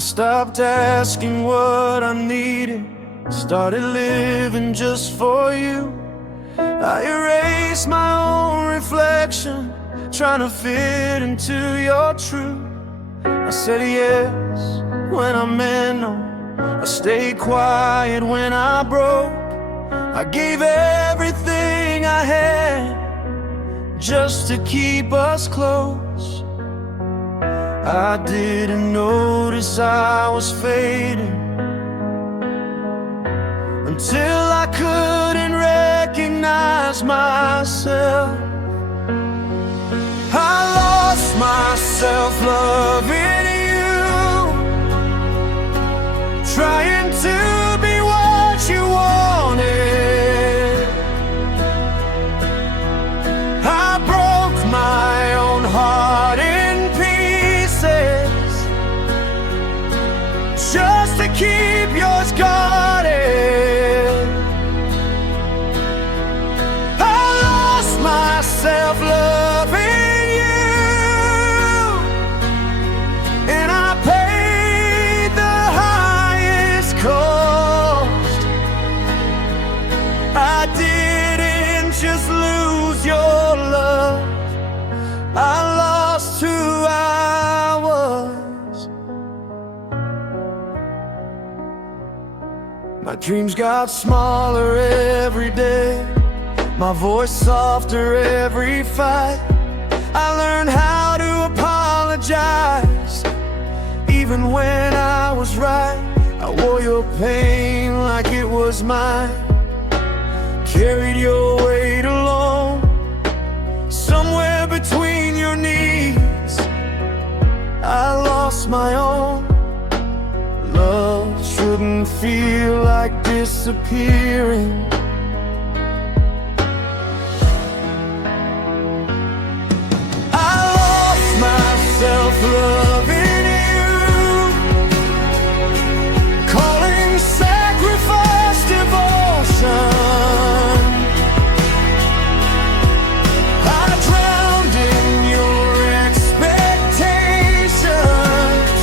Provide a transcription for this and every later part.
stopped asking what I needed, started living just for you. I erased my own reflection, trying to fit into your truth. I said yes when I meant no, I stayed quiet when I broke. I gave everything I had just to keep us close. I didn't notice I was fading until I couldn't recognize myself. I lost my self-loving you, trying to be what you wanted. I broke my own heart in pieces just to keep yours guarded. I lost my self-loving you, and I paid the highest cost. I didn't just lose your love, I lost who I was. My dreams got smaller every day, my voice softer every fight. I learned how to apologize, even when I was right. I wore your pain like it was mine, carried your weight alone, somewhere between your knees. I lost my own. Love shouldn't feel like disappearing. I lost my self-loving you, calling sacrifice devotion. I drowned in your expectations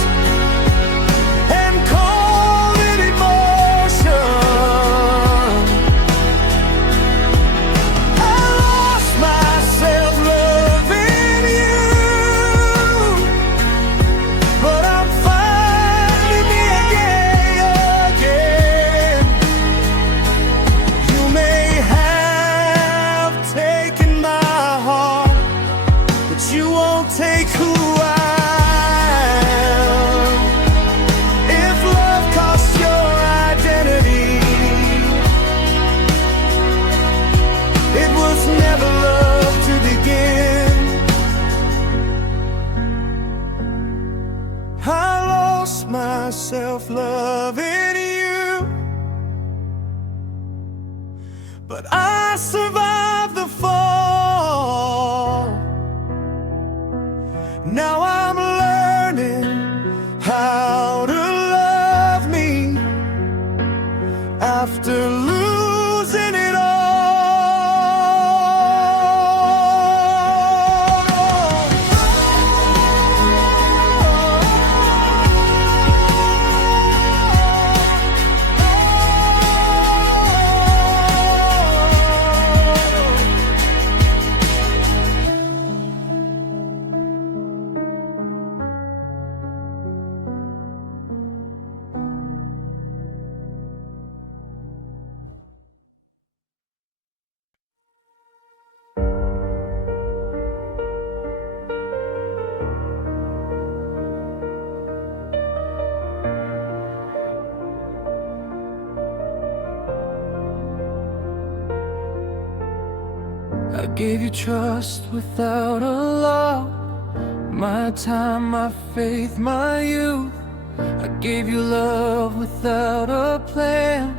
and called it emotion. I lost my self-loving you, but I'm finding me again. You may have taken my heart, but you won't take who I am. If love costs your identity, it was never love to begin. I lost my self-loving you, but I survived the fall. Now I'm learning how to love me after losing it all. I gave you trust without a law, my time, my faith, my youth. I gave you love without a plan,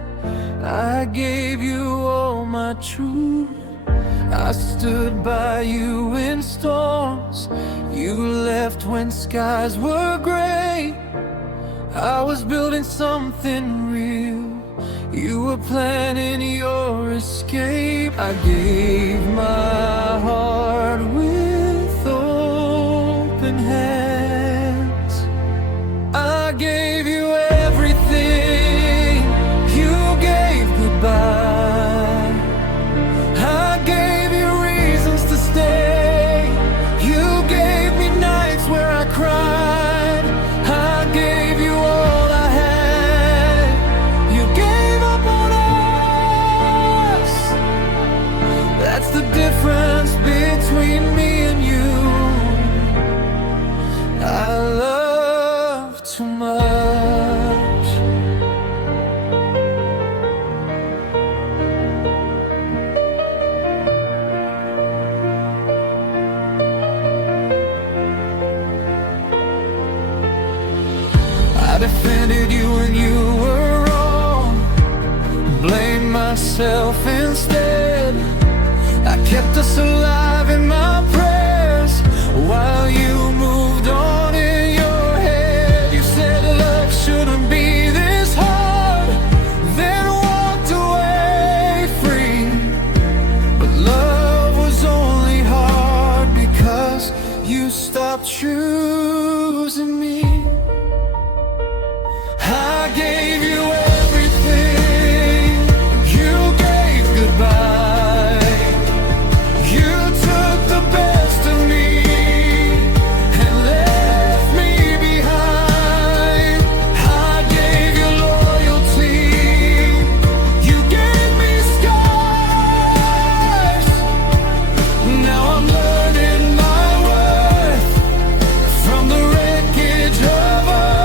I gave you all my truth. I stood by you in storms, you left when skies were gray. I was building something real, you were planning your escape. I gave my heart with open hands, I gave myself instead. I kept us alive in my prayers while you moved on in your head. You said love shouldn't be this hard, then walked away free. But love was only hard because you stopped choosing me. I gave you everything, you gave goodbye. You took the best of me and left me behind. I gave you loyalty, you gave me scars. Now I'm learning my worth from the wreckage of us.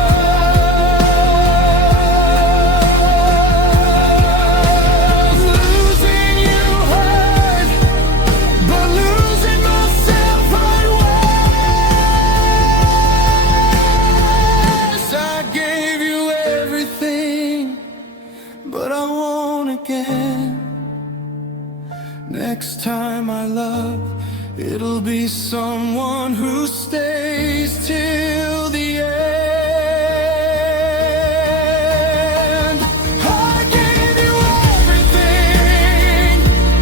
Losing you hurt, but losing myself hurt worse. I gave you everything, but I won't again. Next time I love, it'll be someone who stays till the end. I gave you everything,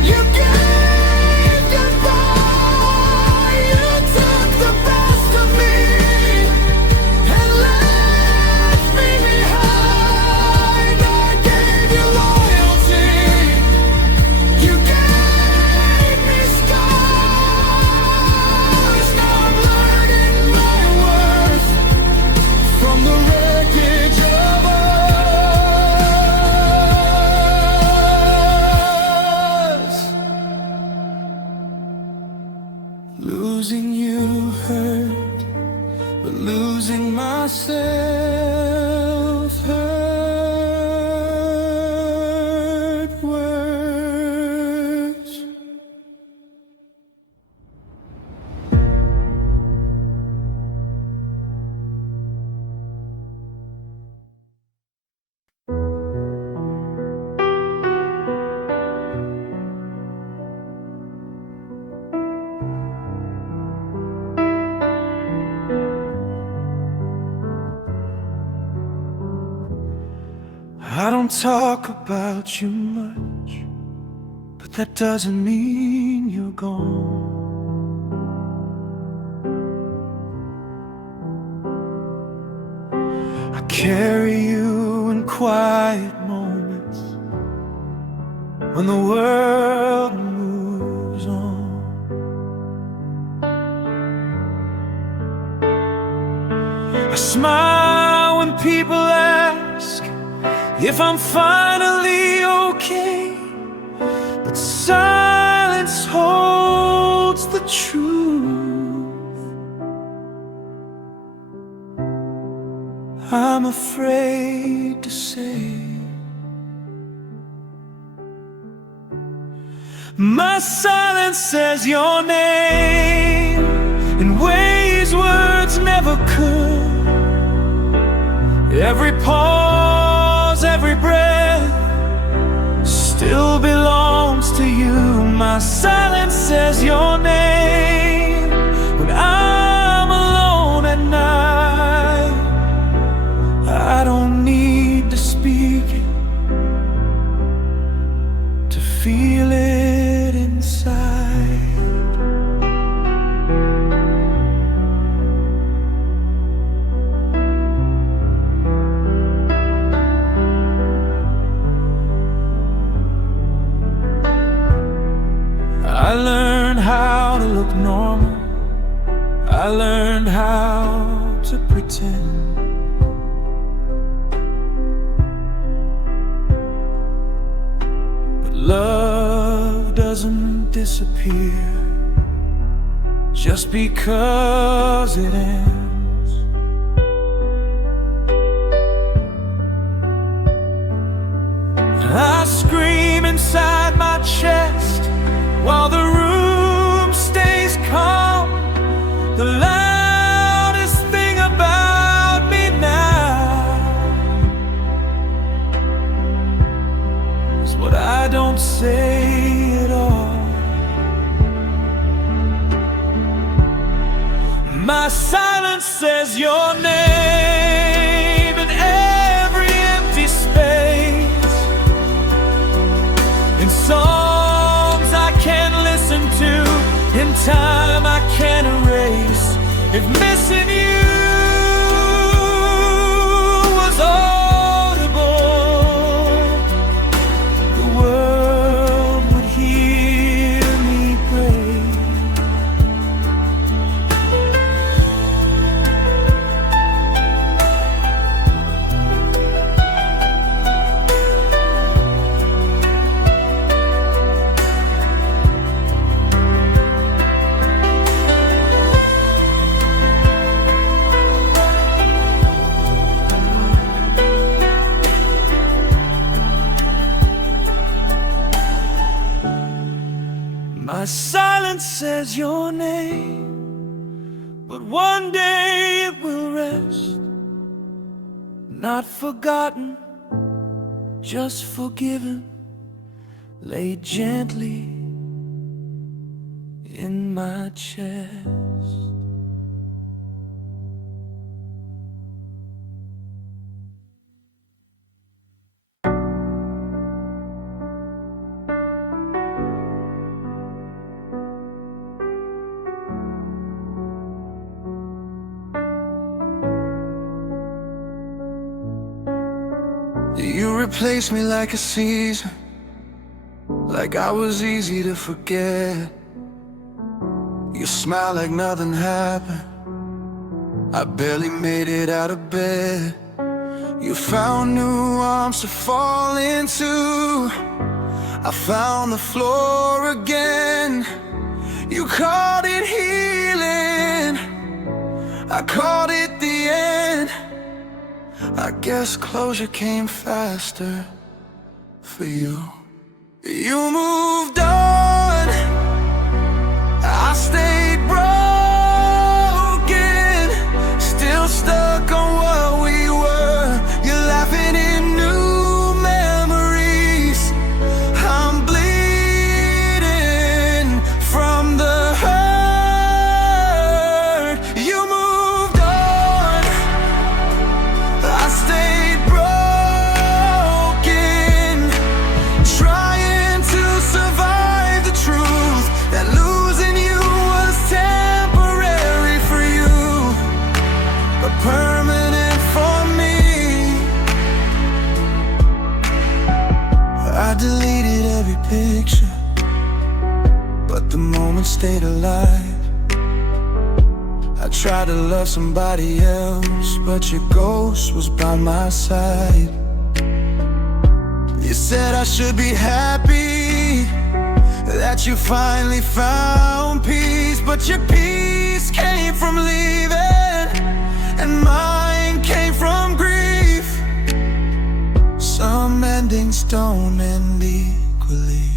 you gave goodbye. You took the best of me and left me behind. I gave you loyalty, you gave me scars. Now I'm learning my worth from the wreckage of us. Losing you hurt, but losing myself hurt worse. I don't talk about you much, but that doesn't mean you're gone. I carry you in quiet moments when the world moves on. I smile when people ask if I'm finally okay, but silence holds the truth. I'm afraid to say my silence says your name in ways words never could. Every pause, every breath still belongs to you. My silence says your name when I'm alone at night. I don't need to speak it to feel it inside. I learned how to look normal. I learned how to pretend. But love doesn't disappear just because it ends. I scream inside my chest while the room stays calm. The loudest thing about me now is what I don't say at all. My silence says your name in every empty space, in songs I can't listen to, in time I can't erase. If missing you was audible, the world would hear me pray. My silence says your name, but one day it will rest, not forgotten, just forgiven, laid gently in my chest. You replaced me like a season, like I was easy to forget. You smile like nothing happened, I barely made it out of bed. You found new arms to fall into, I found the floor again. You called it healing, I called it the end. I guess closure came faster for you. You moved on, I stayed broken, still stuck on what we were. You're laughing in new memories, I'm bleeding from the hurt. You moved on, I stayed broken, trying to survive the truth that losing you was temporary for you, but permanent for me. I deleted every picture, but the moment stayed alive. I tried to love somebody else, but your ghost was by my side. You said I should be happy that you finally found peace, but your peace came from leaving, and mine came from grief. Some endings don't end equally.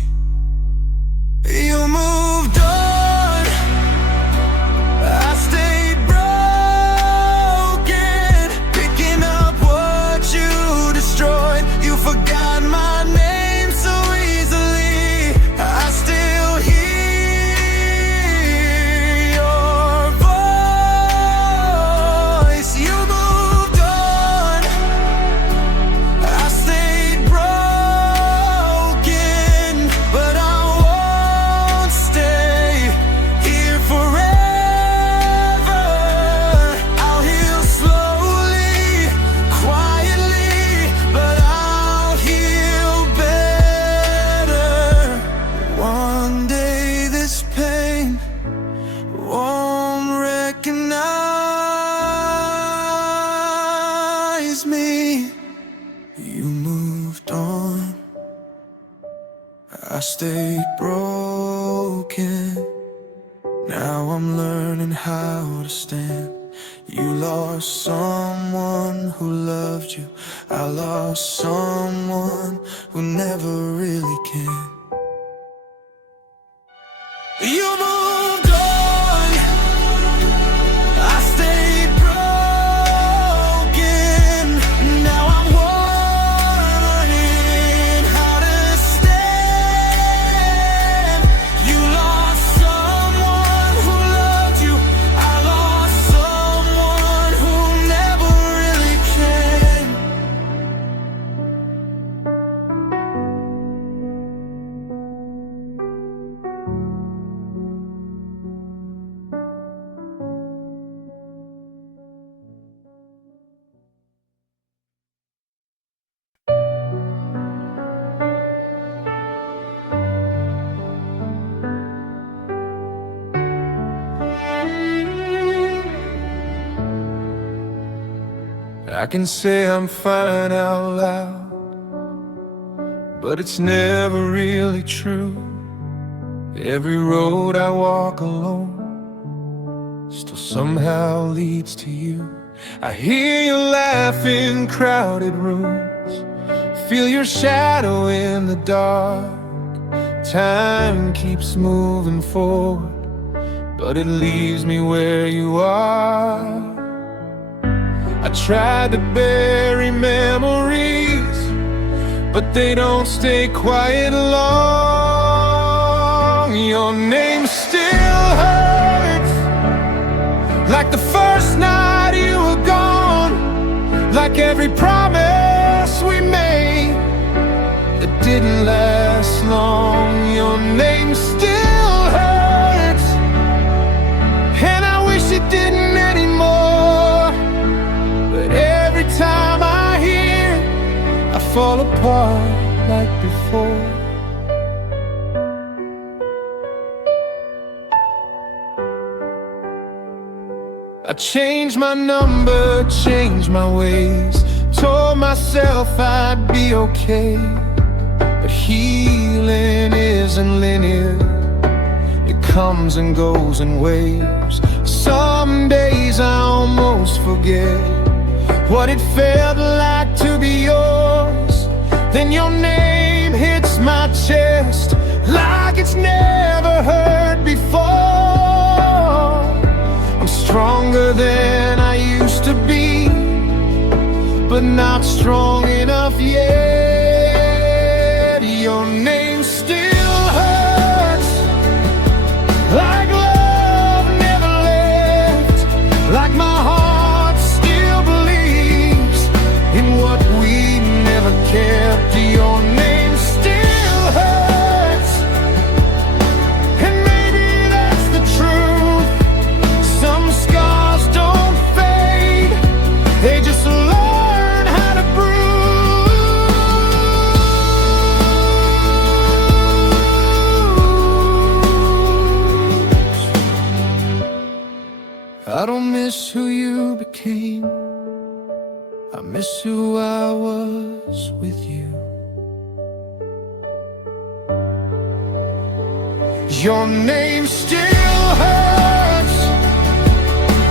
You moved on, I stayed broken, picking up what you destroyed. You forgot my name so easily, I still hear your voice. You moved on, I stayed broken, but I won't stay here forever. I'll heal slowly, quietly, but I'll heal better. One day this pain won't recognize me. You moved on, I stayed broken. Now I'm learning how to stand. You lost someone who loved you, I lost someone who never really can. You moved on, I stayed broken. Now I'm learning how to I can say I'm fine out loud, but it's never really true. Every road I walk alone still somehow leads to you. I hear you laugh in crowded rooms, feel your shadow in the dark. Time keeps moving forward, but it leaves me where you are. I tried to bury memories, but they don't stay quiet long. Your name still hurts, like the first night you were gone, like every promise we made that didn't last long. Your name still hurts, and I wish it didn't anymore. But every time I hear it, I fall apart like before. I changed my number, changed my ways, told myself I'd be okay. But healing isn't linear, it comes and goes in waves. Some days I almost forget what it felt like to be yours. Then your name hits my chest like it's never hurt before. I'm stronger than I used to be, but not strong enough yet. Your name still hurts, like love never left, like my heart still believes in what we never kept. Your name still hurts, and maybe that's the truth. Some scars don't fade, they just learn how to bruise. I don't miss who you became, I miss who I was with you. Your name still hurts,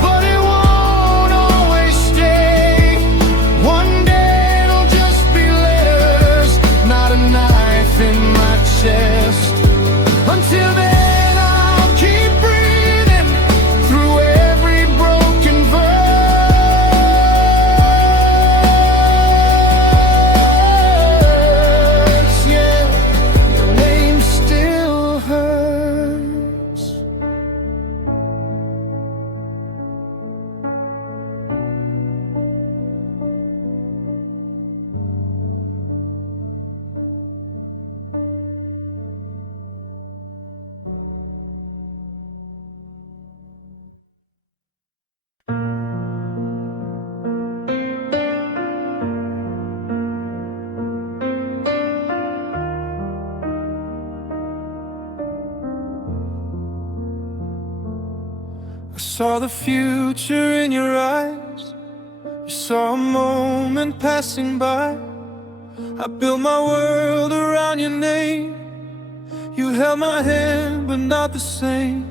but it won't always stay. One day it'll just be letters, not a knife in my chest. Until then I'll keep breathing through every broken verse. Yeah, your name still hurts. I saw the future in your eyes, you saw a moment passing by. I built my world around your name, you held my hand but not the same.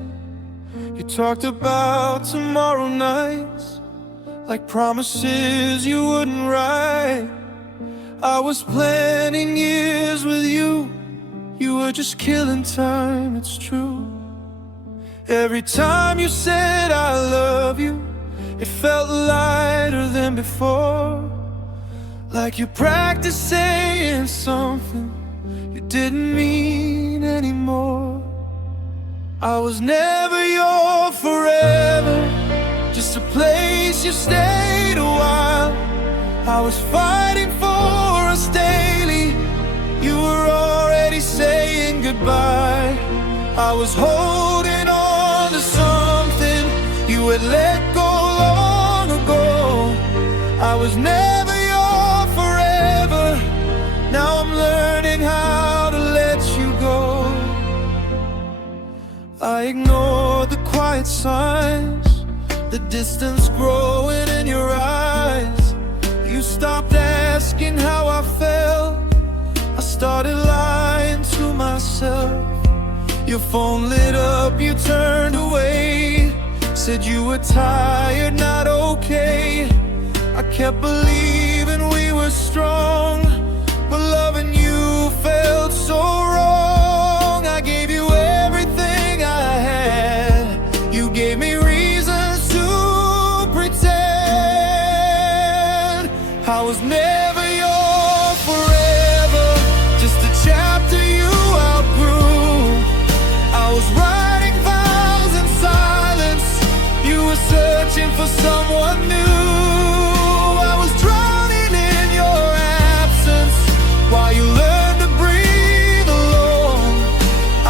You talked about tomorrow nights, like promises you wouldn't write. I was planning years with you, you were just killing time, it's true. Every time you said I love you, it felt lighter than before. Like you practiced saying something you didn't mean anymore. I was never your forever, just a place you stayed a while. I was fighting for us daily, you were already saying goodbye. I was holding on to something you had let go long ago. I was never your forever, now I'm learning how to let you go. I ignored the quiet signs, the distance growing in your eyes. stopped asking how I felt. I started lying to myself. Your phone lit up, you turned away. Said you were tired, not okay. I kept believing we were strong, but loving you felt so wrong. I gave you everything I had. You gave me reasons to pretend I was never your forever, just a chapter you outgrew. I was writing vows in silence. You were searching for someone new. I was drowning in your absence while you learned to breathe alone.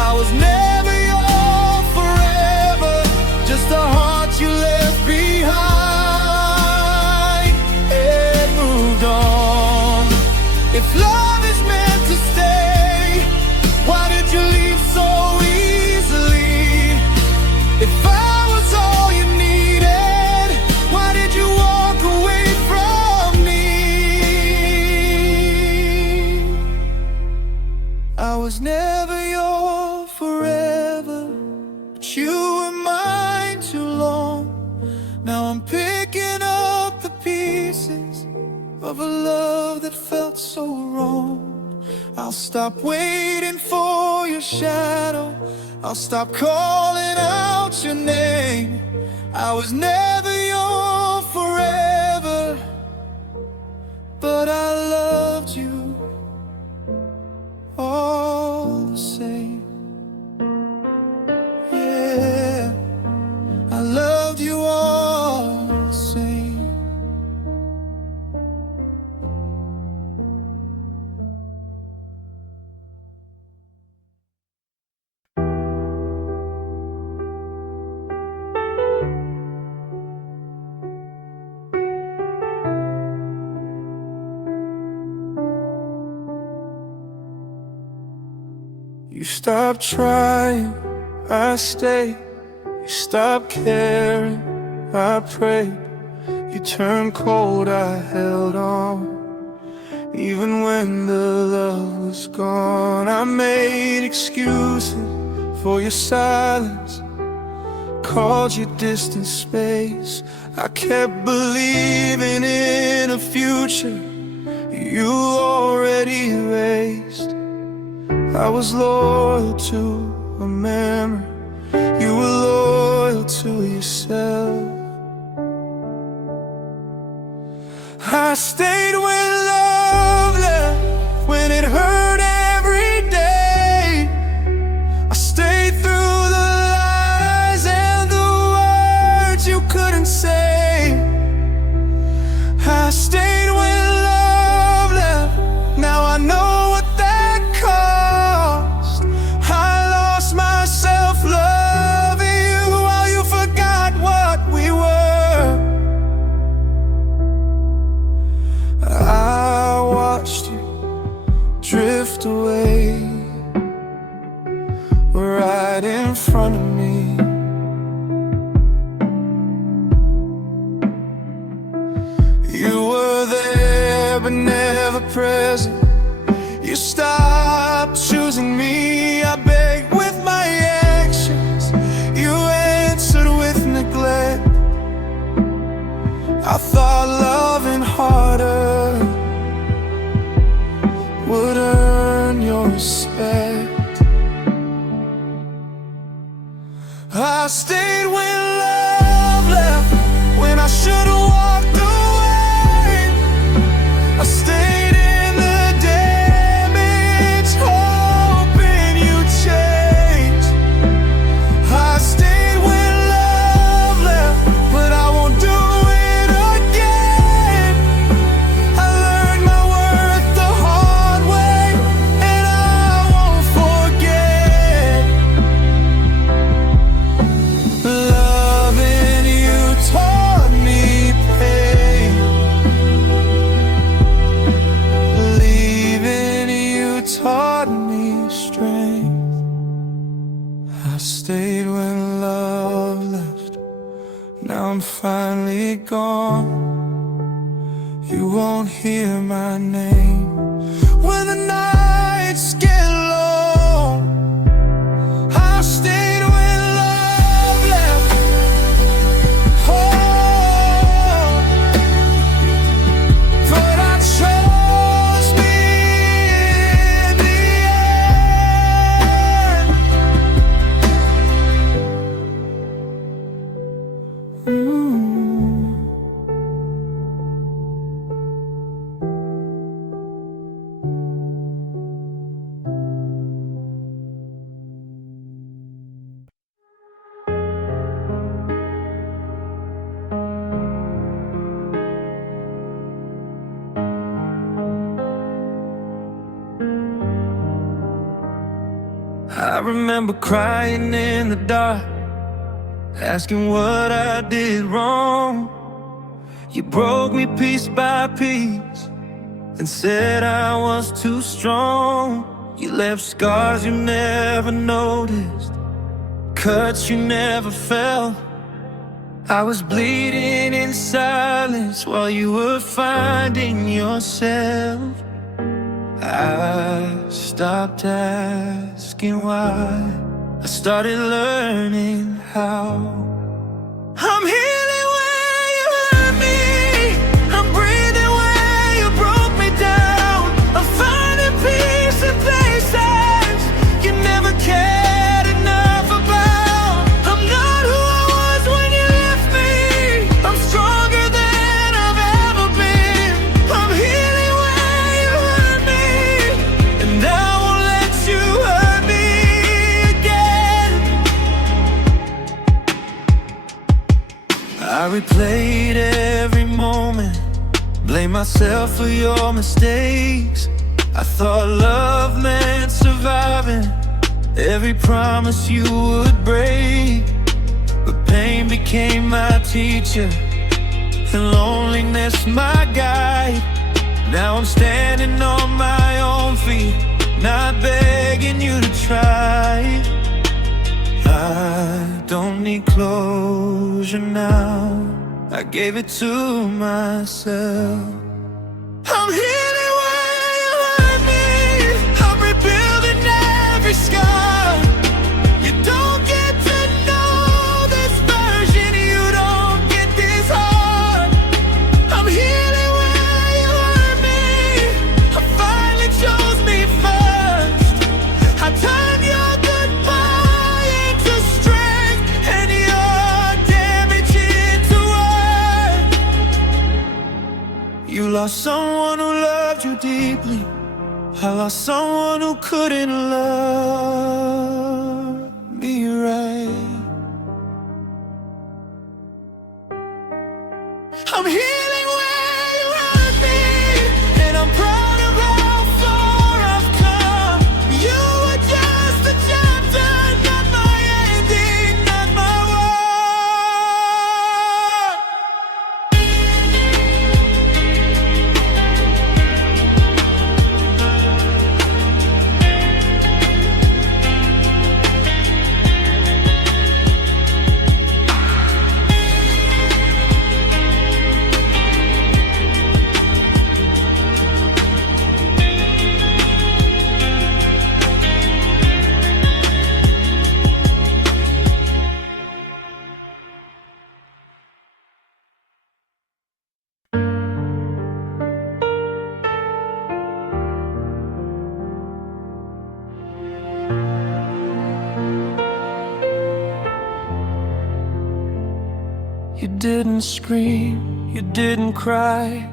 I was never your forever, just a heart you left behind and moved on. If love is meant to stay, why did you leave so easily? If I was all you needed, why did you walk away from me? I was never your forever, but you were mine too long. Now I'm picking up the pieces of a love that felt so wrong. I'll stop waiting for your shadow. I'll stop calling out your name. I was never your forever, but I loved you all the same. Yeah, I loved you all the same. You stopped trying, I stayed. You stopped caring, I prayed. You turned cold, I held on. Even when the love was gone, I made excuses for your silence, called you distant space. I kept believing in a future you already erased. I was loyal to a memory, you were loyal to yourself. I stayed when love left, when it hurt every day. I stayed through the lies and the words you couldn't say. I stayed when love left, now I know what that cost. I lost myself loving you while you forgot what we were. I watched you drift away right in front of me. You were there but never present. You stopped choosing me. I begged with my actions, you answered with neglect. I thought loving harder would earn your respect. I stayed when love left, when I should've walked away. I stayed in the damage, hoping you'd change. I stayed when love left, but I won't do it again. I learned my worth the hard way, and I won't forget. Loving you taught me pain. Leaving you taught me strength. I stayed when love left, now I'm finally gone. You won't hear my name when the nights get long. I stayed when love left home, but I chose me in the end. I remember crying in the dark, asking what I did wrong. You broke me piece by piece and said I was too strong. You left scars you never noticed, cuts you never felt. I was bleeding in silence while you were finding yourself. I stopped asking why, I started learning how. I'm healing where you hurt me, I'm breathing where you broke me down. I'm finding peace in places you never cared enough about. I'm not who I was when you left me, I'm stronger than I've ever been. I'm healing where you hurt me, and I won't let you hurt me again. I replayed every moment, blame myself for your mistakes. I thought love meant surviving every promise you would break, but pain became my teacher and loneliness my guide. Now I'm standing on my own feet, not begging you to try. I don't need closure now, I gave it to myself. I'm healing where you hurt me, I'm rebuilding every scar. You don't get to know this version, you don't get this hard. I'm healing where you hurt me, I finally chose me first. I turned your goodbye into strength and your damage into worth. You lost someone who loved you deeply, I lost someone who couldn't love me right. I'm healing where you hurt me, and I'm proud of how far I've come. You were just a chapter, not my ending, not my word. You didn't scream, you didn't cry,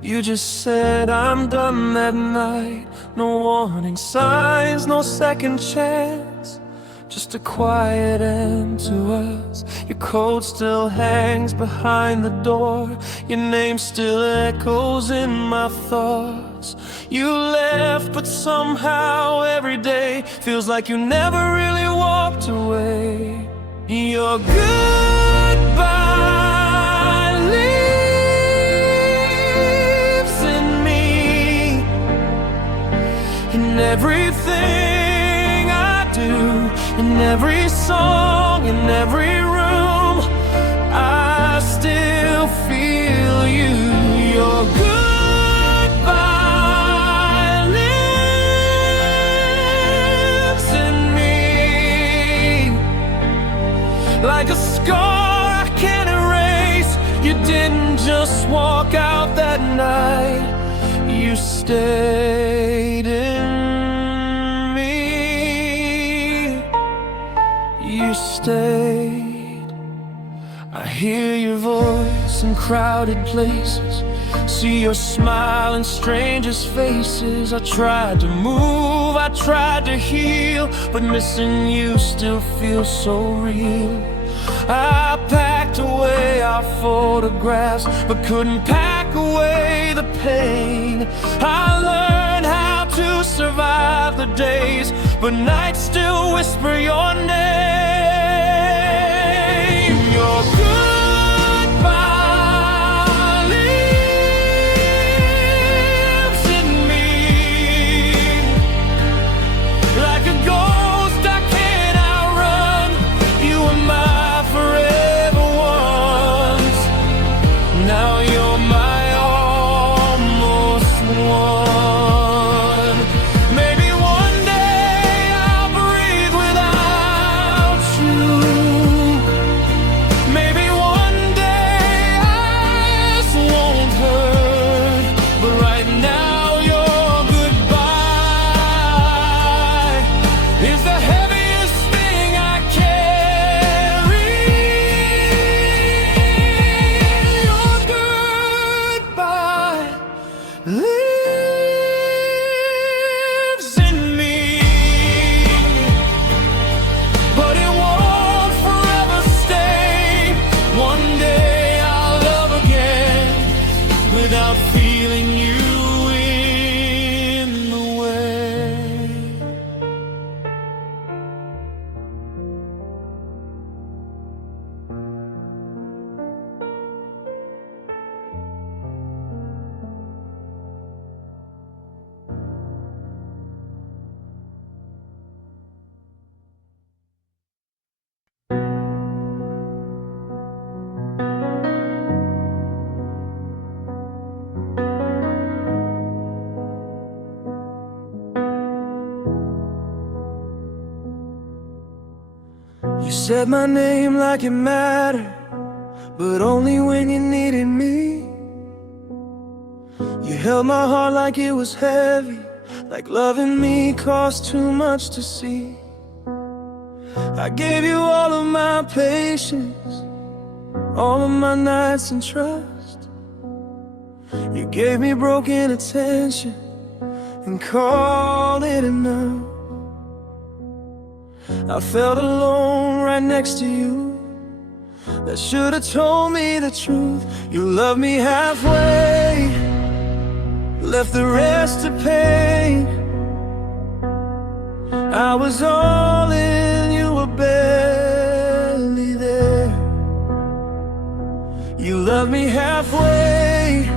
you just said I'm done that night. No warning signs, no second chance, just a quiet end to us. Your coat still hangs behind the door, your name still echoes in my thoughts. You left, but somehow every day feels like you never really walked away. Your goodbye lives in me, in everything I do, in every song, in every room. I still feel you. Your goodbye lives in me, like a scar I can't erase. You didn't just walk out that night, you stayed in me. You stayed. I hear your voice in crowded places, see your smile in strangers' faces. I tried to move, I tried to heal, but missing you still feels so real. I packed away our photographs, but couldn't pack away the pain. I learned how to survive the days, but nights still whisper your name. Your goodbye lives in me, like a ghost I can't outrun. You were my forever ones, now you're my almost one. Maybe one day I'll breathe without you. Maybe one day eyes won't hurt, but right now your goodbye is the heaviest thing I carry. Your goodbye lives in me, but it won't forever stay. One day I'll love again without feeling you in the way. You said my name like it mattered, but only when you needed me. You held my heart like it was heavy, like loving me cost too much to see. I gave you all of my patience, all of my nights and trust. You gave me broken attention and called it enough. I felt alone right next to you. That should have told me the truth. You loved me halfway, left the rest to pain. I was all in, you were barely there. You loved me halfway,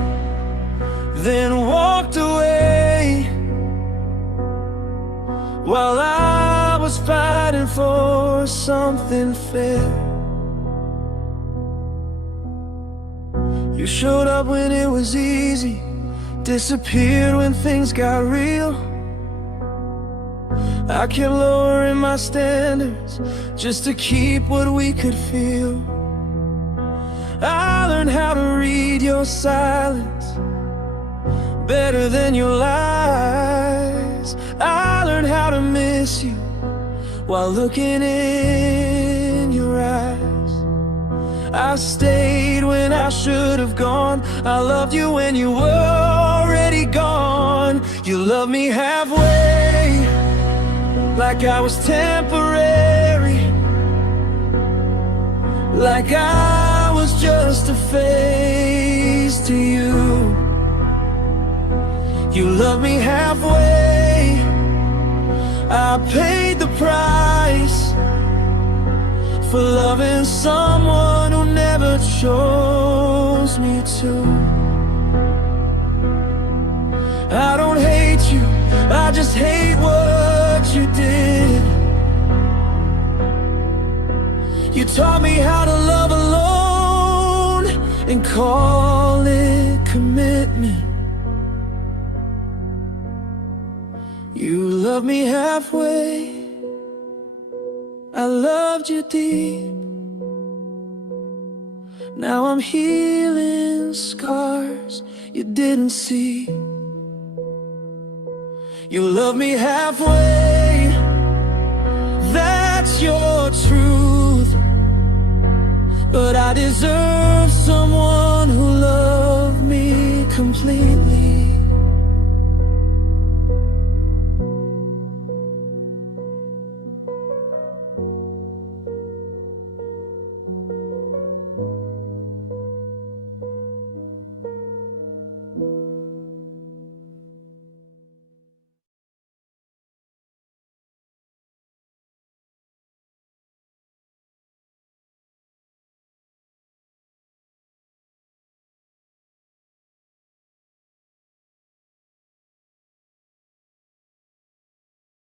then walked away, while I was fighting for something fair. You showed up when it was easy, disappeared when things got real. I kept lowering my standards just to keep what we could feel. I learned how to read your silence better than your lies. I learned how to miss you while looking in your eyes. I stayed when I should have gone. I loved you when you were already gone. You loved me halfway, like I was temporary, like I was just a phase to you. You loved me halfway, I paid the price for loving someone who never chose me to. I don't hate you, I just hate what you did. You taught me how to love alone and call it commitment. You love me halfway, I loved you deep. Now I'm healing scars you didn't see. You love me halfway, that's your truth. But I deserve someone who loved me completely.